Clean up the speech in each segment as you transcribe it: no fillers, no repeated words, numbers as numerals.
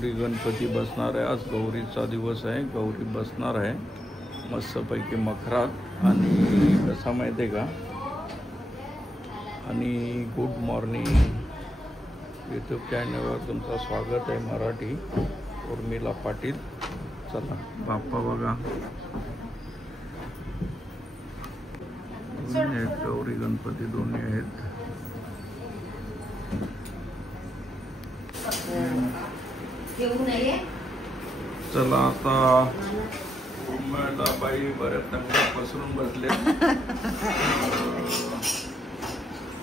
गौरी गणपती बसणार आहे। आज गौरीचा दिवस आहे, गौरी बसणार आहे मस्तपैकी मखरात। आणि कसा माहिती आहे का, आणि गुड मॉर्निंग यूट्यूब चॅनलवर तुमचं स्वागत आहे। मराठी उर्मिला पाटील। चला बाप्पा बघा, गौरी गणपती दोन्ही आहेत। चला आता बाई बऱ्याच चांगल्या पसरून बसले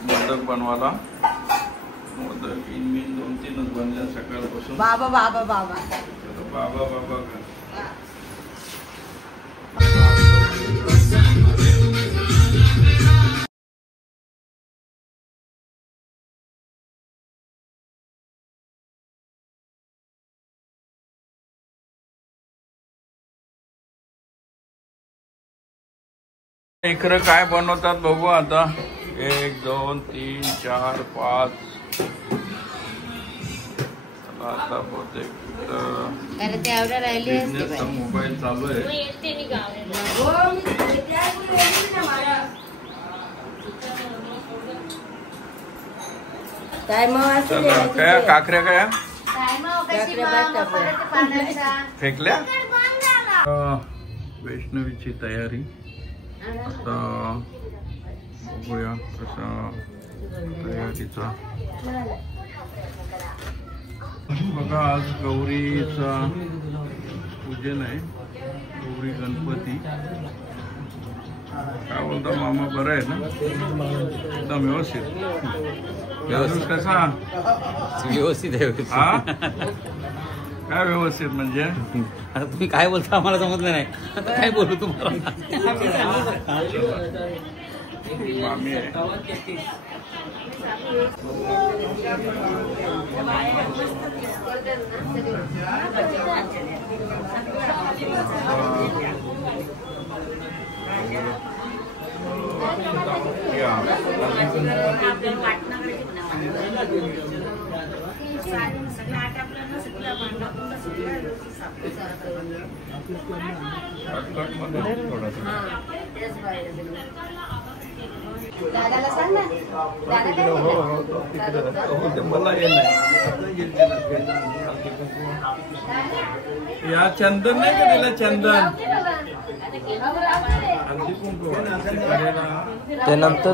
मोदक बनवायला। मोदक इन 2-3 बनल्या सकाळपासून। बाबा बाबा बाबा चला बाबा बाबा इकडे काय बनवतात बघू आता। 1 2 3 4 5 आता बहुतेक मोबाईल चालू आहे। काय काकऱ्या काय फेकल्या। वैष्णवीची तयारी आता बघूया कसा तयारीचा। बघा आज गौरीचा पूजन आहे, गौरी गणपती। काय बोलता मामा, बरं आहे ना? एकदम व्यवस्थित कसा व्यवस्थित आहे। हा काय व्यवस्थित म्हणजे? आता तुम्ही काय बोलता आम्हाला समजलं नाही, आता काय बोलू तुम्हाला। मामी आहे दादाला सांग ना, मला या चंदन नाही का तिला, चंदन ते नंतर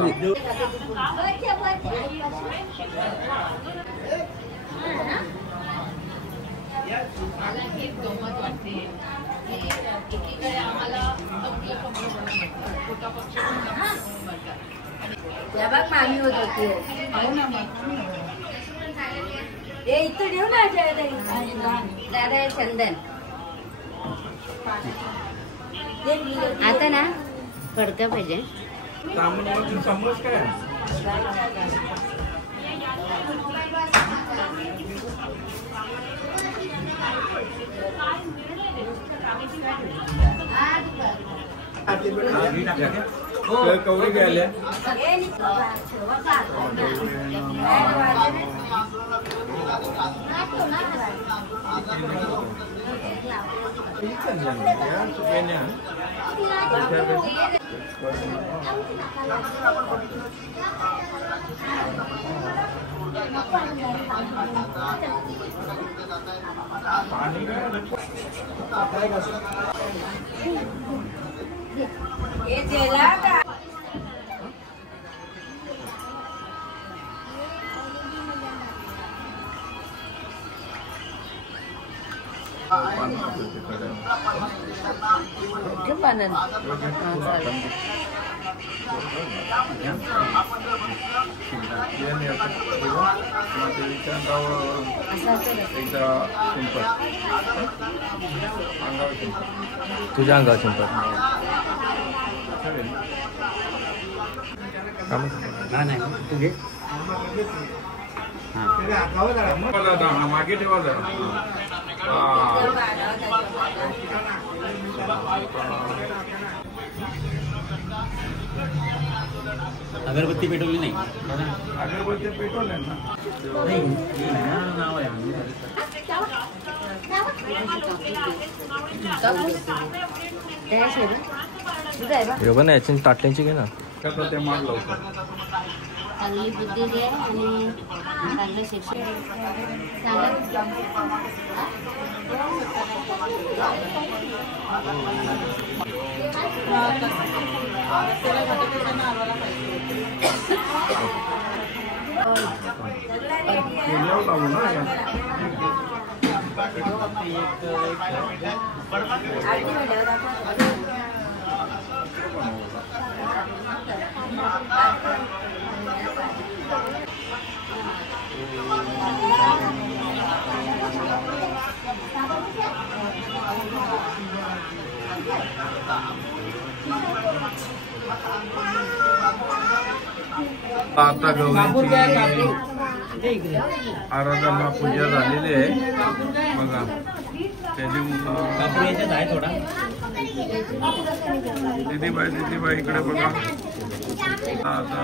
मामी होत होती। इथं ठेव ना दादा चंदन। आता ना पडतं पाहिजे। समज काय कवरी घ्यायला तुझ्या अंगावर शिंपत नाही तू घे। मागे ठेवा जरा। अगरबत्ती पेटवली नाही, अगरबत्ती पेटवल्या ना। नाव आहे योगा नाही याची ताटल्यांची घे ना. ते माग लवकर चांगली बुद्धी दे आणि चांगलं शिक्षण आता गौरीची आराधना पूजा झालेली आहे बघा. दीदीबाई इकडे बघा. आता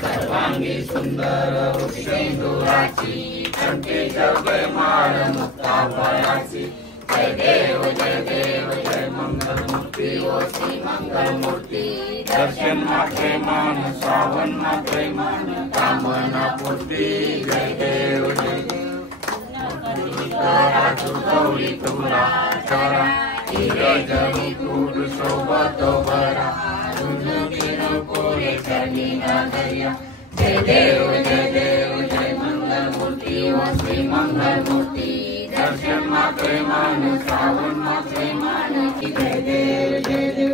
सर्वांगी सुंदर वृक्षेंदुराची कंठीच्या गयमाळ मुक्ताफळाची. जय देव जय मंगलमूर्ती ओसी मंगलमूर्ती. दर्शन मात्रे मान श्रावण मात्रे मान कामना पूर्ती. जय देव गौरी तुला चरा जरी कूड सोबत भरा. जय देव जय मंगलमूर्ती ओसी मंगलमूर्ती. दर्शन मात्रे मान श्रावण मात्रे मान. जय देव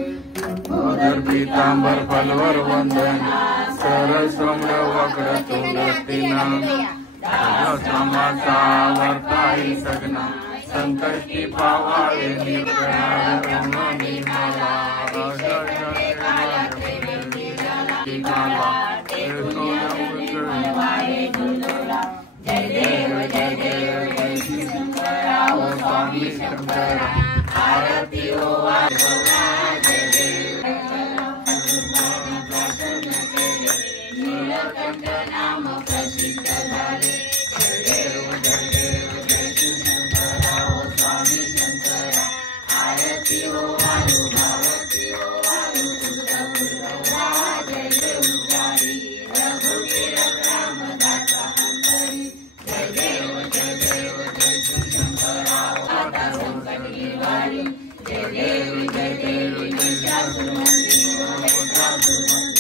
उदर पीतांबर फलवर वंदन सरसोम्र वक्र तुंड तिना. समाचा वर्ताई सगना संकष्टी पावावे निर्गुणारमणी मला. जय देव स्वामी शंकर आरती ओ नीलकंठ नाम प्रसिद्ध झाले. जय देव स्वामी शंकर आरती ओ आरती ओ जय देवचारी रघुवीर रामदासा हंतरी. जय देव जय शंकराव आता संकट निवारी. जय देव महिषासुरमर्दिनी महिषासुरमर्दिनी.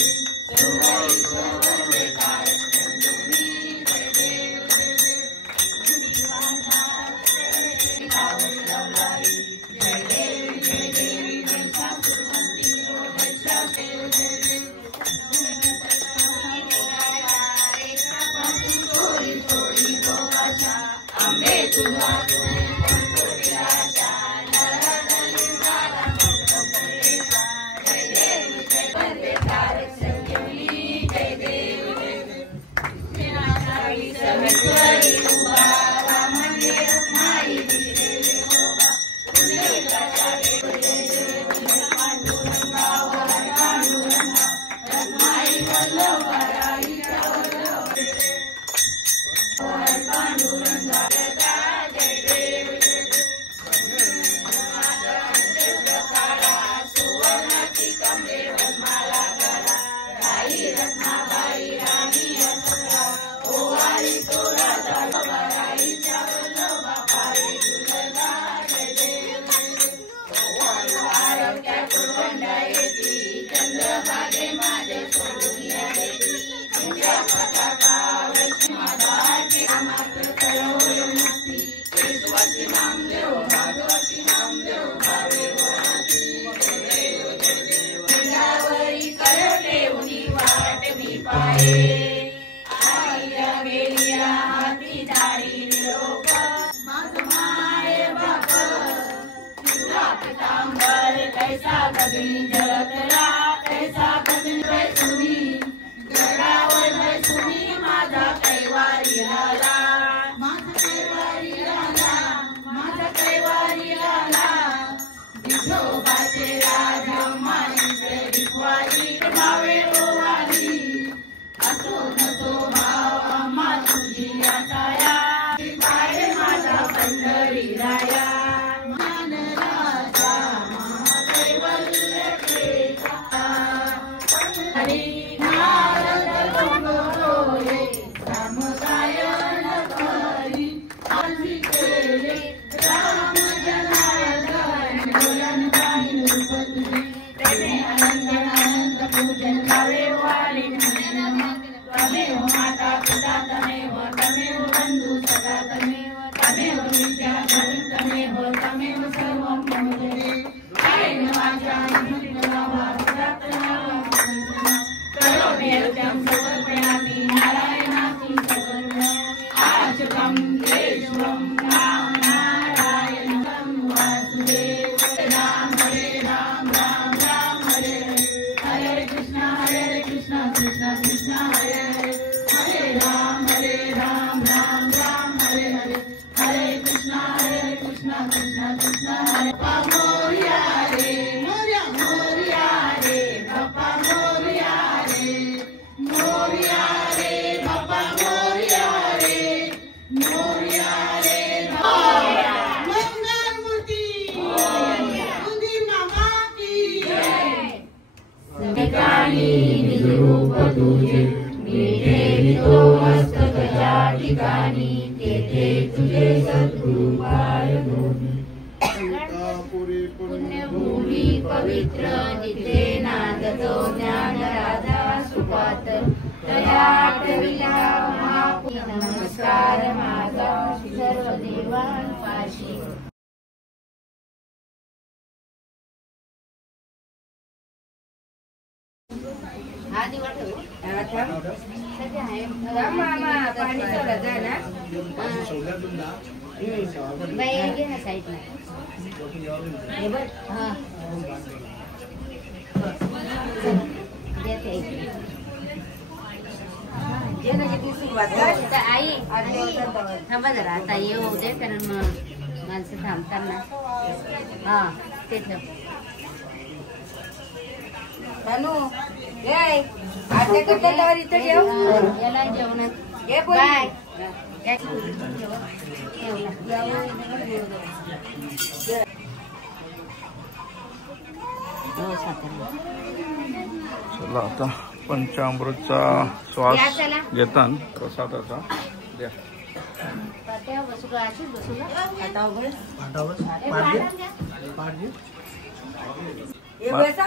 विठोबाचे राजा माई पुण्यभूमी पवित्र जिथे नांदतो ज्ञान राधा सुपात तया नमस्कार माझा सर्व देवांपाशी. पाणी सोडायचं ना घे ना साईडला हे बघ. हा आई थांबा जरा आता येऊ दे कारण माणसं थांबतात ना. हा ते ठेव याला जेवणात बाय. चला आता पंचामृतचा श्वास घेतान प्रसादाचा द्या.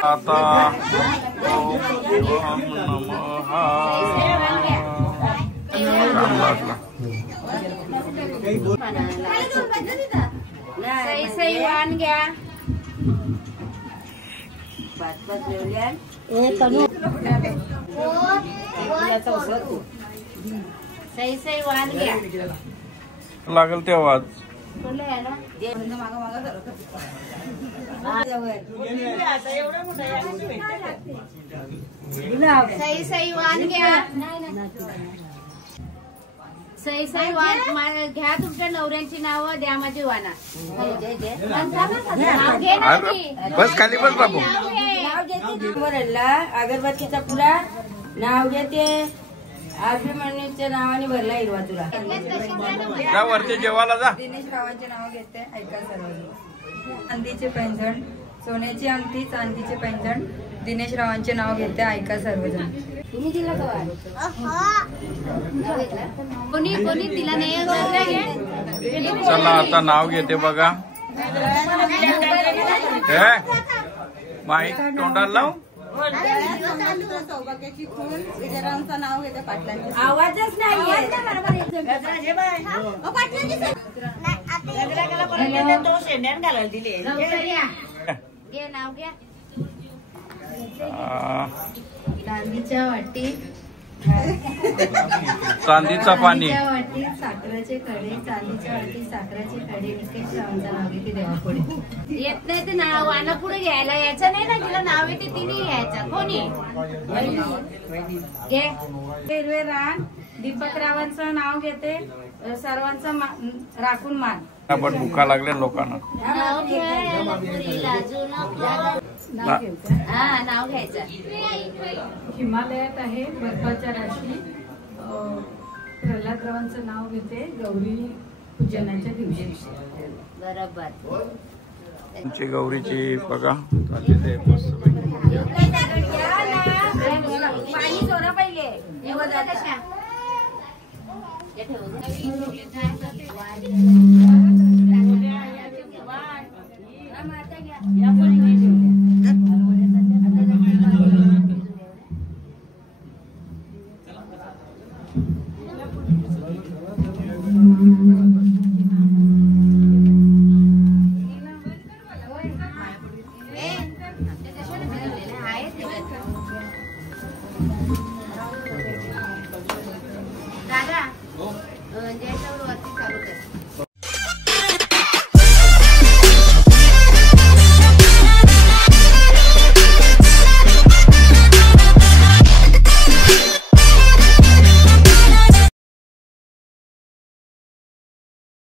आता सई सई वाण घ्या. सई सई वाण घ्या. लागेल तेव्हाच. सई सई वाण घ्या. सई सई वाण घ्या. तुमच्या नवऱ्यांची नावं द्या. माझी वाना बस खाली बस बाबू. अगरबत्तीचा पुरा नाव घेते. अभिमन्यूच्या नावाने भरला हिरवा तुला. जा वरती जेवायला जा. दिनेश रावांचे नाव घेते. ऐका सर्व. चांदीचे पैंजण, सोन्याची अंगठी, चांदीचे पैंजण, दिनेश रावांचे नाव घेते. ऐका सर्वजण. तुम्ही दिला कोणी कोणी दिला नाही. चला आता नाव घेते बघा. माईक तोंडाला लाव. सौभाग्याची खून विजयरावांचं नाव घेते. पाटलांचे आवाजच नाही. घे नाव घ्या. चांदीच्या वाटी, चांदीचा पाणी, वाटी साखराचे खडे, चांदीच्या वाटी साखराचे खडे. निकेश रावांचं नाव घेते. देवापुढे येत नाही ते नाव वाना पुढे घ्यायला यायचं नाही ना. तिला नाव येते तिने घ्यायचं. कोणी घे. हिरवे रान, दीपक रावांचं नाव घेते. सर्वांचं राखून मान. पण भुका लागल्या लोकांना. नाव घ्यायला पुरी लाजू नको. ना- हा नाव घ्यायचं. हिमालयात आहे बर्फाच्या राशी. प्रल्हादरावांचं नाव घेते गौरी पूजनाच्या दिवशी. बरोबर. तुमची गौरीची बघा झालेली आहे मस्तपैकी पूजा. पाणी सोडा पहिले. कशा ते ठेवू.